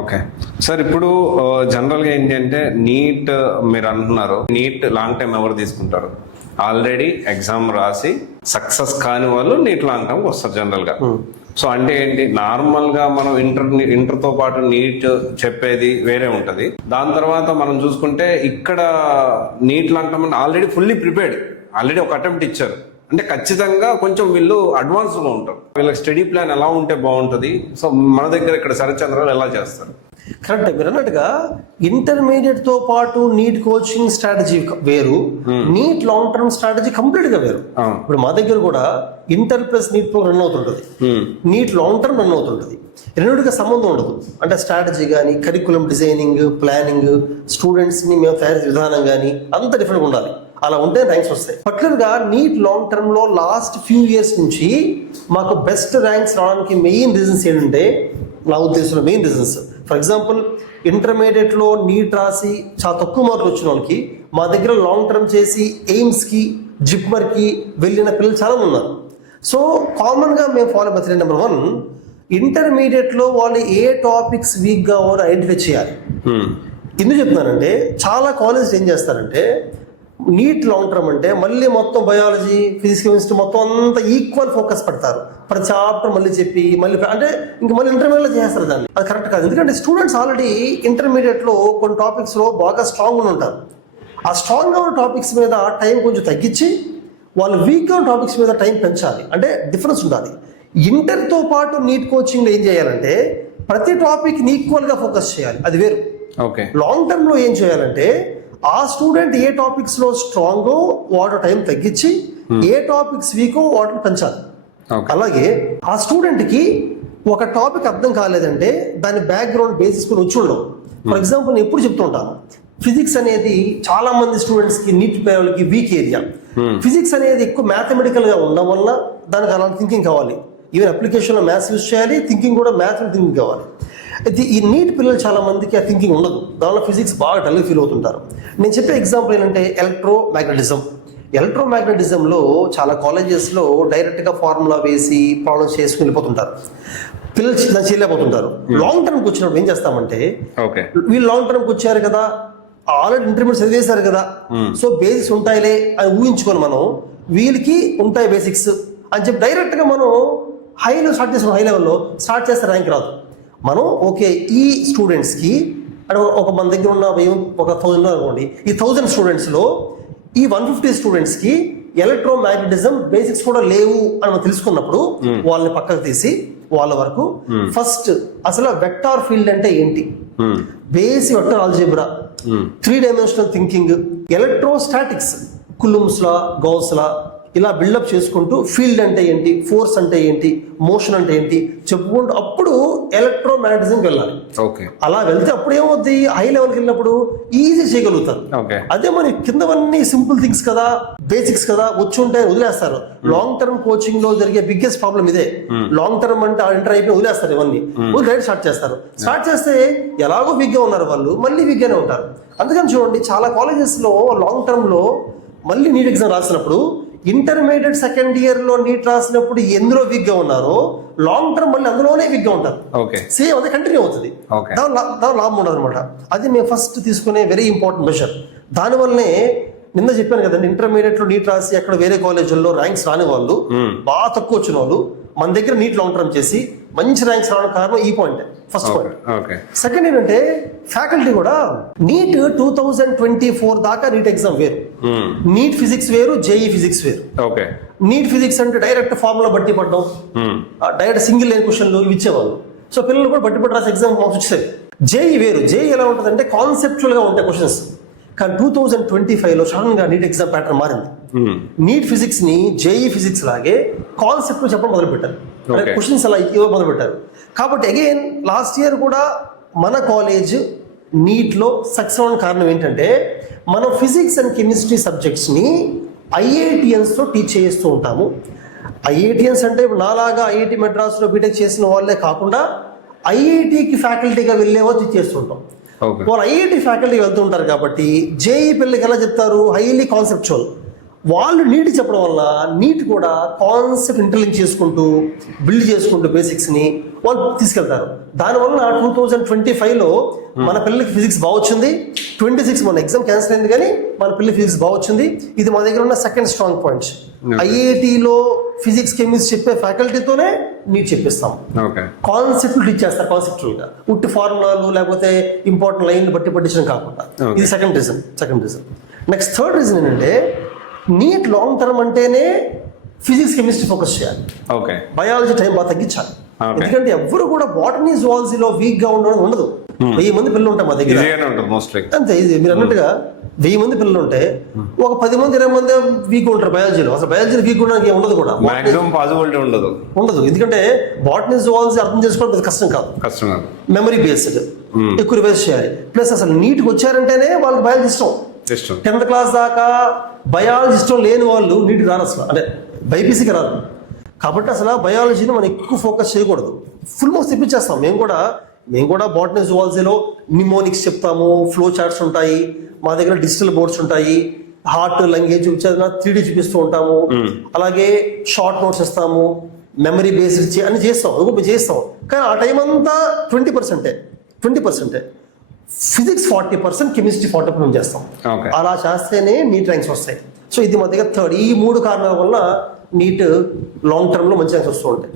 Okay sir, ఇప్పుడు జనరల్గా ఏంటంటే నీట్ మీరు అంటున్నారు, నీట్ లాంగ్ టైం ఎవరు తీసుకుంటారు? ఆల్రెడీ ఎగ్జామ్ రాసి సక్సెస్ కాని వాళ్ళు నీట్ లాంగ్ టైం వస్తారు జనరల్గా. సో అంటే ఏంటి, నార్మల్ గా మనం ఇంటర్ తో పాటు నీట్ చెప్పేది వేరే ఉంటది. దాని తర్వాత మనం చూసుకుంటే ఇక్కడ NEET long time already fully prepared, already ఒక అటెంప్ట్ ఇచ్చారు అంటే ఖచ్చితంగా కొంచెం వీళ్ళు అడ్వాన్స్ లో ఉంటారు. వీళ్ళకి స్టడీ ప్లాన్ ఎలా ఉంటే బాగుంటుంది? సో మన దగ్గర ఇక్కడ శరత్చంద్రరావు ఎలా చేస్తారు? కరెక్ట్, మీరు అన్నట్టుగా ఇంటర్మీడియట్ తో పాటు నీట్ కోచింగ్ స్ట్రాటజీ వేరు, NEET long term strategy complete గా వేరు. ఇప్పుడు మా దగ్గర కూడా inter plus NEET programme run అవుతుంటది, నీట్ లాంగ్ టర్మ్ రన్ అవుతుంటది. రెండుగా సంబంధం ఉండదు. అంటే స్ట్రాటజీ కానీ, కరికులం డిజైనింగ్, ప్లానింగ్, స్టూడెంట్స్ ని మేము తయారు విధానం కానీ అంత డిఫరెంట్ ఉండాలి. అలా ఉంటే ర్యాంక్స్ వస్తాయి. పర్టికులర్ గా నీట్ లాంగ్ టర్మ్ లో లాస్ట్ ఫ్యూ ఇయర్స్ నుంచి మాకు బెస్ట్ ర్యాంక్స్ రావడానికి మెయిన్ రీజన్స్ ఏంటంటే, నా ఉద్దేశంలో main reasons, for example intermediate లో నీట్ రాసి చాలా తక్కువ మార్కులు వచ్చిన వాళ్ళకి మా దగ్గర లాంగ్ టర్మ్ చేసి ఎయిమ్స్ కి, జిప్మర్ కి వెళ్ళిన పిల్లలు చాలా ఉన్నారు. సో కామన్ గా మేము ఫాలో మెథడ్ నెంబర్ 1, ఇంటర్మీడియట్ లో వాళ్ళు ఏ టాపిక్స్ వీక్ గా ఐడెంటిఫై చేయాలి. ఎందుకు చెప్తున్నానంటే, చాలా కాలేజెస్ ఏం చేస్తారంటే నీట్ లాంగ్ టర్మ్ అంటే మళ్ళీ మొత్తం బయాలజీ, ఫిజిక్స్, కెమిస్ట్రీ మొత్తం అంతా ఈక్వల్ ఫోకస్ పెడతారు. ప్రతి చాప్టర్ మళ్ళీ చెప్పి మళ్ళీ అంటే ఇంక మళ్ళీ ఇంటర్మీడియట్లో చేస్తారు దాన్ని. అది కరెక్ట్ కాదు. ఎందుకంటే స్టూడెంట్స్ ఆల్రెడీ ఇంటర్మీడియట్లో కొన్ని టాపిక్స్లో బాగా స్ట్రాంగ్ ఉంటారు. ఆ స్ట్రాంగ్గా ఉన్న టాపిక్స్ మీద టైం కొంచెం తగ్గించి వాళ్ళు వీక్గా ఉన్న టాపిక్స్ మీద టైం పెంచాలి. అంటే డిఫరెన్స్ ఉండాలి. ఇంటర్తో పాటు నీట్ కోచింగ్లో ఏం చేయాలంటే ప్రతి టాపిక్ని ఈక్వల్గా ఫోకస్ చేయాలి, అది వేరు. ఓకే, లాంగ్ టర్మ్లో ఏం చేయాలంటే ఆ స్టూడెంట్ ఏ టాపిక్స్ లో స్ట్రాంగో వాటర్ టైం తగ్గించి, ఏ టాపిక్స్ వీకో వాటర్ పెంచాలి. అలాగే ఆ స్టూడెంట్ కి ఒక టాపిక్ అర్థం కాలేదంటే దాని బ్యాక్గ్రౌండ్ బేసిస్ కొని వచ్చి ఉండవు. ఫర్ ఎగ్జాంపుల్ నేను ఎప్పుడు చెప్తుంటాను, ఫిజిక్స్ అనేది చాలా మంది స్టూడెంట్స్ కి నీట్ వాళ్ళకి వీక్ ఏరియా. ఫిజిక్స్ అనేది ఎక్కువ మ్యాథమెటికల్ గా ఉండడం వల్ల దానికి అలాంటి థింకింగ్ కావాలి. ఈవెన్ అప్లికేషన్ లో మ్యాథ్స్ యూజ్ చేయాలి, థింకింగ్ కూడా మ్యాథ్ థింకింగ్ కావాలి. అయితే ఈ నీట్ పిల్లలు చాలా మందికి ఆ థింకింగ్ ఉండదు, దానిలో ఫిజిక్స్ బాగా డల్ ఫీల్ అవుతుంటారు. నేను చెప్పే ఎగ్జాంపుల్ ఏంటంటే ఎలక్ట్రోమాగ్నెటిజంలో చాలా కాలేజెస్లో డైరెక్ట్గా ఫార్ములా వేసి ప్రాబ్లమ్స్ చేసుకుని వెళ్ళిపోతుంటారు. పిల్లలు చేయలేకపోతుంటారు. లాంగ్ టర్మ్కి వచ్చినప్పుడు ఏం చేస్తామంటే, వీళ్ళు లాంగ్ టర్మ్కి వచ్చారు కదా, ఆల్రెడీ ఇంటర్మీడియట్ చదివేశారు కదా, సో బేసిక్స్ ఉంటాయిలే అని ఊహించుకొని మనం వీళ్ళకి ఉంటాయి బేసిక్స్ అని చెప్పి డైరెక్ట్గా మనం హైలో స్టార్ట్ చేస్తాం. హై లెవెల్లో స్టార్ట్ చేస్తే ర్యాంక్ రాదు. మనం ఓకే ఈ స్టూడెంట్స్కి అంటే ఒక మన దగ్గర ఉన్న ఒక 1000 అనుకోండి, ఈ 1000 స్టూడెంట్స్లో ఈ 150 స్టూడెంట్స్కి ఎలక్ట్రోమాగ్నెటిజం బేసిక్స్ కూడా లేవు అని మనం తెలుసుకున్నప్పుడు వాళ్ళని పక్కకు తీసి వాళ్ళ వరకు ఫస్ట్ అసలు వెక్టార్ ఫీల్డ్ అంటే ఏంటి, basic vector algebra, 3 dimensional thinking, electrostatics, Coulomb's law, Gauss law, ఇలా బిల్డప్ చేసుకుంటూ ఫీల్డ్ అంటే ఏంటి, ఫోర్స్ అంటే ఏంటి, మోషన్ అంటే ఏంటి చెప్పుకుంటూ అప్పుడు ఎలక్ట్రోమాగ్నెటిజంకి వెళ్ళాలి. అలా వెళ్తే అప్పుడు ఏమవుద్ది, హై లెవెల్కి వెళ్ళినప్పుడు ఈజీ చేయగలుగుతారు. అదే మరి కిందవన్నీ సింపుల్ థింగ్స్ కదా, బేసిక్స్ కదా, వచ్చి ఉంటాయి వదిలేస్తారు. లాంగ్ టర్మ్ కోచింగ్ లో జరిగే బిగ్గెస్ట్ ప్రాబ్లం ఇదే. లాంగ్ టర్మ్ అంటే ఇంటర్ అయిపోయి వదిలేస్తారు, ఇవన్నీ రైట్ స్టార్ట్ చేస్తారు. స్టార్ట్ చేస్తే ఎలాగో వీక్గా ఉన్నారు వాళ్ళు, మళ్ళీ వీక్గానే ఉంటారు. అందుకని చూడండి, చాలా కాలేజెస్ లో లాంగ్ టర్మ్ లో మళ్ళీ నీట్ ఎగ్జామ్ రాసినప్పుడు ఇంటర్మీడియట్ సెకండ్ ఇయర్ లో నీట్ రాసినప్పుడు ఎందులో వీక్ గా ఉన్నారో లాంగ్ టర్మ్ మళ్ళీ అందులోనే వీక్ గా ఉంటారు. సేమ్ అదే కంటిన్యూ అవుతుంది, దాని లాభం ఉండదు అనమాట. అది మేము ఫస్ట్ తీసుకునే వెరీ ఇంపార్టెంట్ మెజర్. దానివల్లనే నిన్న చెప్పాను కదండి, ఇంటర్మీడియట్ లో నీట్ రాసి అక్కడ వేరే కాలేజీల్లో ర్యాంక్స్ రాని వాళ్ళు, బాగా తక్కువ వచ్చిన వాళ్ళు మన దగ్గర నీట్ లాంగ్ టర్మ్ చేసి మంచి ర్యాంక్స్ రావడానికి కారణం ఈ పాయింట్, ఫస్ట్ పాయింట్. సెకండ్ ఏంటంటే ఫ్యాకల్టీ కూడా నీట్ 2024 దాకా నీట్ ఎగ్జామ్ వేరు, నీట్ ఫిజిక్స్ వేరు, జేఈ ఫిజిక్స్ వేరు. నీట్ ఫిజిక్స్ అంటే డైరెక్ట్ ఫార్ములా బట్టి పడడం, డైరెక్ట్ సింగిల్ లైన్ క్వశ్చన్లు ఇవి ఇచ్చేవాళ్ళు. సో పిల్లలు కూడా బట్టి పట్టి రాసి ఎగ్జామ్ మార్క్స్ వచ్చేది. జేఈ వేరు, జేఈ ఎలా ఉంటుంది అంటే కాన్సెప్చువల్ గా ఉంటాయి క్వశ్చన్స్. కానీ 2025లో సడన్ గా నీట్ ఎగ్జామ్ ప్యాటర్న్ మారింది. నీట్ ఫిజిక్స్ ని జేఈ ఫిజిక్స్ లాగే కాన్సెప్ట్ చెప్పడం మొదలు పెట్టారు, క్వశ్చన్స్ అలా ఇవ్వ మొదలు పెట్టారు. కాబట్టి అగైన్ లాస్ట్ ఇయర్ కూడా మన కాలేజ్ నీట్ లో సక్సెస్ అవ్వడానికి కారణం ఏంటంటే, మనం ఫిజిక్స్ అండ్ కెమిస్ట్రీ సబ్జెక్ట్స్ ని ఐఐటిఎన్స్ లో టీచ్ చేస్తూ ఉంటాము. ఐఐటిఎన్స్ అంటే నాలాగా ఐఐటి మెడ్రాస్ లో బీటెక్ చేసిన వాళ్ళే కాకుండా ఐఐటికి ఫ్యాకల్టీగా వెళ్ళే వాళ్ళు టీచ్ చేస్తుంటాం. వాళ్ళు ఐఐటి ఫ్యాకల్టీ వెళ్తుంటారు కాబట్టి జేఈ పిల్లలకి ఎలా చెప్తారు, హైలీ కాన్సెప్చువల్. వాళ్ళు నీట్ చెప్పడం వల్ల నీట్ కూడా కాన్సెప్ట్ ఇంటర్లింక్ చేసుకుంటూ బిల్డ్ చేసుకుంటూ బేసిక్స్ని వాళ్ళు తీసుకెళ్తారు. దానివల్ల 2025లో మన పిల్లలకి ఫిజిక్స్ బాగా వచ్చింది. 26 మన ఎగ్జామ్ క్యాన్సిల్ అయింది, కానీ మన పిల్లలకి ఫిజిక్స్ బాగా వచ్చింది. ఇది మా దగ్గర ఉన్న సెకండ్ స్ట్రాంగ్ పాయింట్. ఐఐటిలో ఫిజిక్స్ కెమిస్ట్రీ చెప్పే ఫ్యాకల్టీతోనే నీట్ చెప్పిస్తాం. కాన్సెప్ట్ టీచ్ చేస్తారు, కాన్సెప్చువల్ గా, ఉట్టి ఫార్ములాలు లేకపోతే ఇంపార్టెంట్ లైన్ బట్టి పట్టించడం కాకుండా. ఇది second reason. Next third reason ఏంటంటే నీట్ లాంగ్ టర్మ్ అంటేనే ఫిజిక్స్ కెమిస్ట్రీ ఫోకస్ చేయాలి. బయాలజీ టైం బాగా తగ్గించాలి. ఎందుకంటే ఎవరు కూడా బాటనీ జువాలజీలో వీక్ గా ఉండడం ఉండదు. 1000 మంది పిల్లలు ఉంటాయి మా దగ్గర, అంతే. ఇది మీరు అన్నట్టుగా 1000 మంది పిల్లలు ఉంటే ఒక 10 మంది 20 మంది వీక్ ఉంటారు బయాలజీలో. అసలు బయాలజీ వీక్ ఉండడానికి ఉండదు కూడా, ఉండదు. ఎందుకంటే బాటనీ జువాలజీ అర్థం చేసుకోవడం పెద్ద కష్టం కాదు, మెమరీ బేస్డ్, ఎక్కువ రివైజ్ చేయాలి. ప్లస్ అసలు నీట్కి వచ్చారంటేనే వాళ్ళకి బయాలజీ ఇష్టం. 10th క్లాస్ దాకా బయాలజీ ఇష్టం లేని వాళ్ళు నీటికి రారు అసలు, అంటే బైపీసీకి రాదు. కాబట్టి అసలు బయాలజీని మనం ఎక్కువ ఫోకస్ చేయకూడదు. ఫుల్ మార్క్స్ తెప్పించేస్తాం. మేము కూడా బాటనీ జువాలజీలో నిమోనిక్స్ చెప్తాము, ఫ్లో చార్ట్స్ ఉంటాయి, మా దగ్గర డిజిటల్ బోర్డ్స్ ఉంటాయి, హార్ట్ లంగేజ్ చూపించేది 3D చూపిస్తూ ఉంటాము. అలాగే షార్ట్ నోట్స్ ఇస్తాము, మెమరీ బేస్డ్ అన్ని చేస్తాం. కానీ ఆ టైం అంతా 20%. ఫిజిక్స్ 40%, కెమిస్ట్రీ 40% చేస్తాం. అలా చేస్తేనే నీట్ ర్యాంక్స్ వస్తాయి. సో ఇది మా దగ్గర థర్డ్. ఈ 3 కారణాల వల్ల నీట్ లాంగ్ టర్మ్ లో మంచి ర్యాంక్స్ వస్తూ ఉంటాయి.